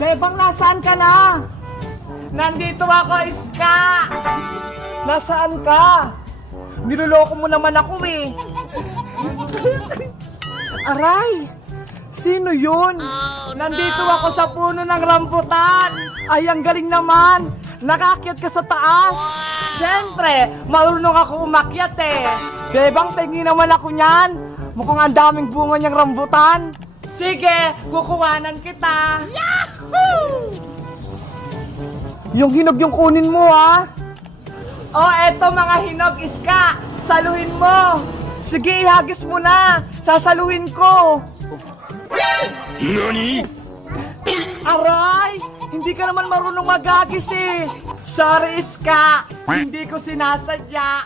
Bebang, nasaan ka na? Nandito ako, Iska! Nasaan ka? Niloloko mo naman ako eh. Aray! Sino yun? Nandito ako sa puno ng rambutan. Ay, ang galing naman. Nakakyat ka sa taas. Siyempre, marunong ako umakyat eh. Bebang, pengi naman ako niyan. Mukhang ang daming bunga niyang rambutan. Sige, kukuhanan kita. Yahoo! Yung hinog yung kunin mo, ha? Oh, eto mga hinog, Iska. Saluhin mo. Sige, ihagis mo na. Sasaluhin ko. NANI?! Aray! Hindi ka naman marunong maghagis eh. Sorry, Iska. Hindi ko sinasadya.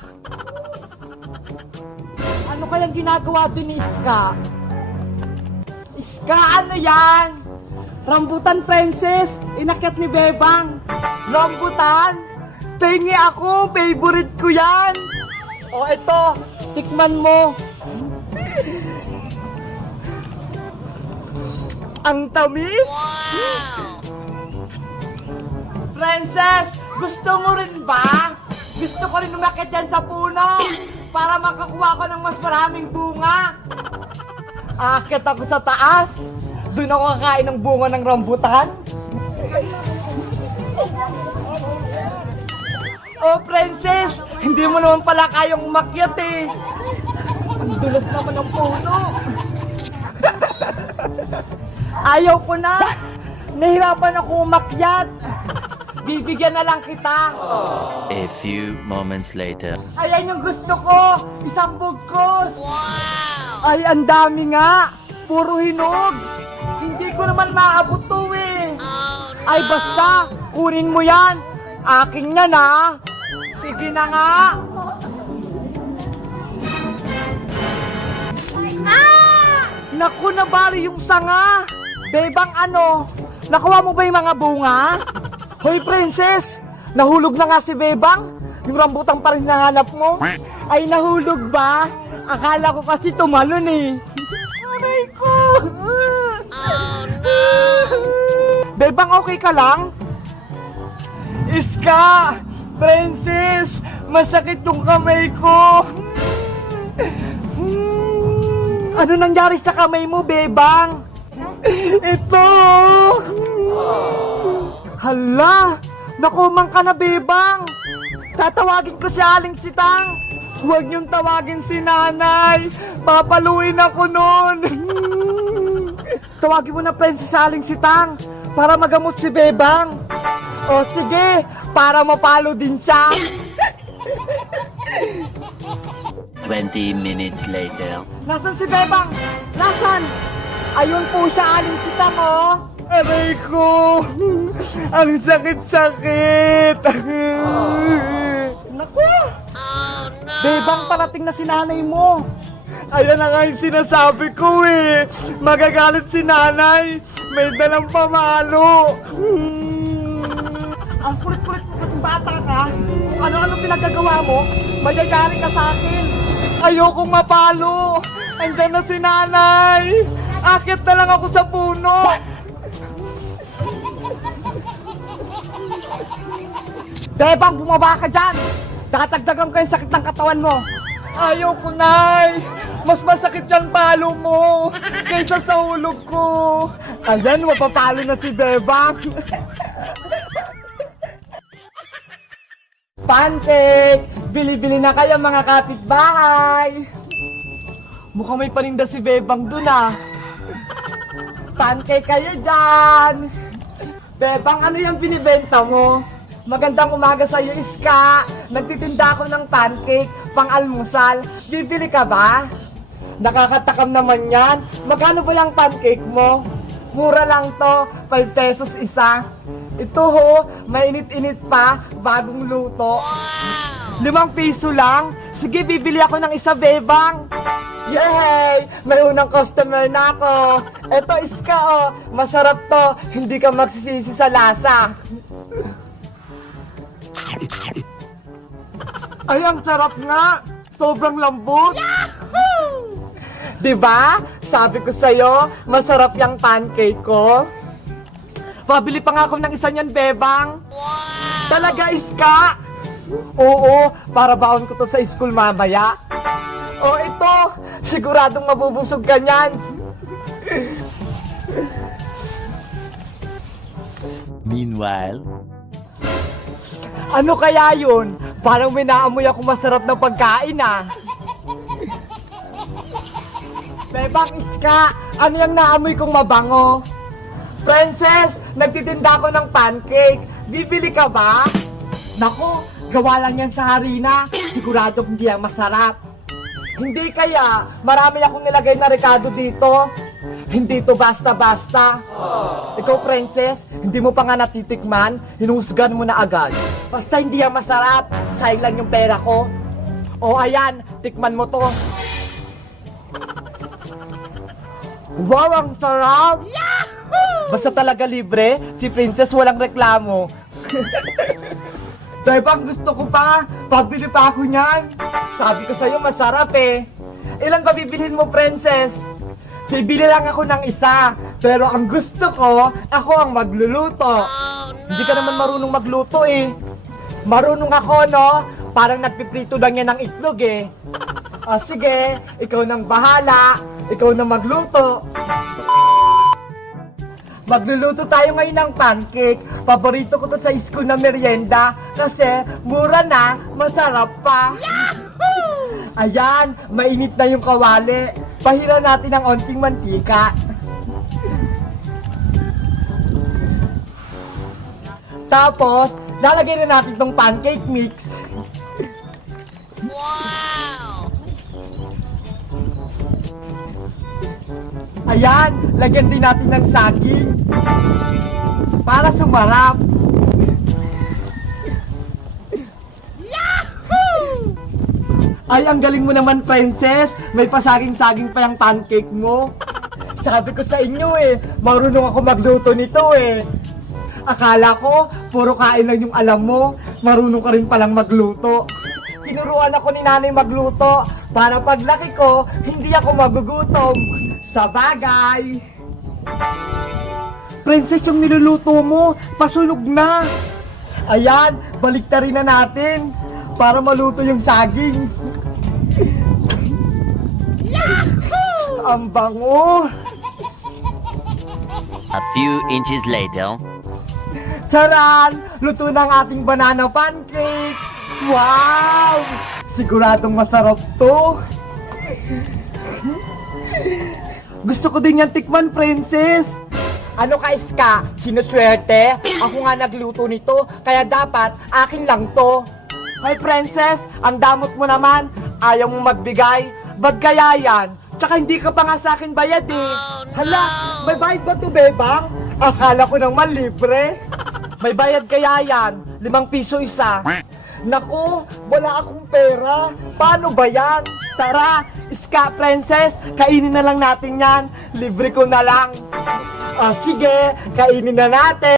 Ano kayang ginagawa din ni Iska? Iska, ano yan? Rambutan, Princess. Inakyat ni Bebang. Rambutan? Pengi ako. Favorite ko yan. O, eto. Tikman mo. Ang tamis? Wow! Princess, gusto mo rin ba? Gusto ko rin umakyat dyan sa puno para makakuha ko ng mas maraming bunga. Aakyat ako sa taas. Doon ako kakain ng bunga ng rambutan. Oh, Princess, hindi mo naman pala kayang umakyat eh. Ang dulas naman ng puno. Ayaw ko na. Nahirapan ako umakyat. Bibigyan na lang kita. A few moments later. Ayan yung gusto ko. Isang bugkos. Wow! Ay, ang dami nga. Puro hinog. Hindi ko naman maabot to eh. Oh, no! Ay, basta. Kunin mo yan. Akin yan ha. Sige na nga. Naku, nabali yung sanga. Bebang, ano? Nakuha mo ba yung mga bunga? Hoy, Princess! Nahulog na nga si Bebang. Yung rambutan pa rin nahanap mo. Ay, nahulog ba? Akala ko kasi tumalon eh. Aray ko! Oh, no! Bebang, okay ka lang? Iska! Princess! Masakit yung kamay ko! Ano nangyari sa kamay mo, Bebang? Ito! Hala! Nakumang ka na, Bebang! Tatawagin ko si Aling Sitang! Huwag niyong tawagin si Nanay! Papaluin ako nun! Tawagin mo na, Princess, Aling Sitang para magamot si Bebang! O sige, para mapalo din siya! 20 minutes later. Nasaan si Bebang? Nasaan? Ayun po siya, Aling Sitang, oh! Aray ko! Ang sakit-sakit! Naku! Oh, no! Bebang, parating na si nanay mo! Ayan na nga yung sinasabi ko eh! Magagalit si nanay! May dalang pamalo! Ang kulit-kulit mo kasing bata ka! Kung ano-ano pinagagawa mo, magagalit ka sa akin! Ayokong mapalo! Andyan na si nanay! Akit na lang ako sa puno! Bebang, bumaba ka dyan! Tatagdagan ko yung sakit ng katawan mo! Ayoko, Nay! Mas masakit yung palo mo kaysa sa hulog ko! Ayan, mapapalo na si Bebang! Pancake! Bili-bili na kayo mga kapitbahay! Mukhang may paninda si Bebang dun ah! Pancake kayo dyan! Bebang, ano yung binibenta mo? Magandang umaga sa'yo, Iska! Nagtitinda ako ng pancake, pang-almusal. Bibili ka ba? Nakakatakam naman yan. Magkano ba yung pancake mo? Mura lang to, 5 pesos isa. Ito ho, mainit-init pa, bagong luto. 5 piso lang? Sige, bibili ako ng isa, Bebang. Yay! May unang customer na ako. Eto, Iska, oh. Masarap to. Hindi ka magsisisi sa lasa. Ay, ang sarap nga. Sobrang lambot. Yahoo! Diba? Sabi ko sa'yo, masarap yung pancake ko. Pabili pa nga ako ng isa niyan, Bebang. Wow! Talaga, Iska? Oo, para baon ko to sa school mamaya. O ito, siguradong mabubusog ka niyan. Meanwhile, Ano kaya yun? Parang may naamoy ako masarap na pagkain ah. Bebang, Iska, ano yung naamoy kong mabango? Princess, nagtitinda ako ng pancake. Bibili ka ba? Nako, gawa lang yan sa harina. Sigurado hindi yan masarap. Hindi kaya, marami akong nilagay na rekado dito. Hindi to basta-basta. Ikaw, Princess, hindi mo pa nga natitikman, hinusgan mo na agad. Basta hindi yan masarap, sayang lang yung pera ko. O ayan, tikman mo to. Wow, ang sarap! Basta talaga libre, si Princess walang reklamo. Bebang, gusto ko pa, pabili pa ako niyan. Sabi ko sa'yo, masarap eh. Ilang ka bibilhin mo, Princess? Bibili lang ako ng isa, pero ang gusto ko, ako ang magluluto. Oh, no! Hindi ka naman marunong magluto eh. Marunong ako, no? Parang nagpiprito lang yan ng itlog eh. Ah, sige, ikaw nang bahala. Ikaw na magluto. Magluluto tayo ngayon ng pancake. Paborito ko to sa school na merienda kasi mura na, masarap pa. Ayan, mainit na yung kawali. Pahira natin ng onting mantika. Tapos, lalagay na natin tong pancake mix. Wow! Ayan, lagyan din natin ng saging. Para sumarap. Ay, ang galing mo naman, Princess. May pasaging-saging pa yung pancake mo. Sabi ko sa inyo eh, marunong ako magluto nito eh. Akala ko, puro kain lang yung alam mo. Marunong ka rin palang magluto. Tinuruan ako ni nanay magluto para paglaki ko, hindi ako magugutom. Sa bagay. Princess, yung niluluto mo, pasunog na. Ayan, baliktarin na natin para maluto yung saging. Ang bango. a few inches later. Charan! Luto ng ating banana pancake! Wow! Siguradong masarap to! Gusto ko din yan tikman, Princess! Ano ka, Iska? Sinuswerte? Ako nga nagluto nito, kaya dapat akin lang to. Hey, Princess! Ang damot mo naman! Ayaw mong magbigay? Ba't kaya yan? Tsaka hindi ka pa nga sa akin bayad eh! Hala! May bayad ba to, Bebang? Akala ko naman libre! May bayad kaya yan, 5 piso isa. Naku, wala akong pera. Paano ba yan? Tara, Iska, Princess, kainin na lang natin yan. Libre ko na lang. Ah, sige, kainin na natin.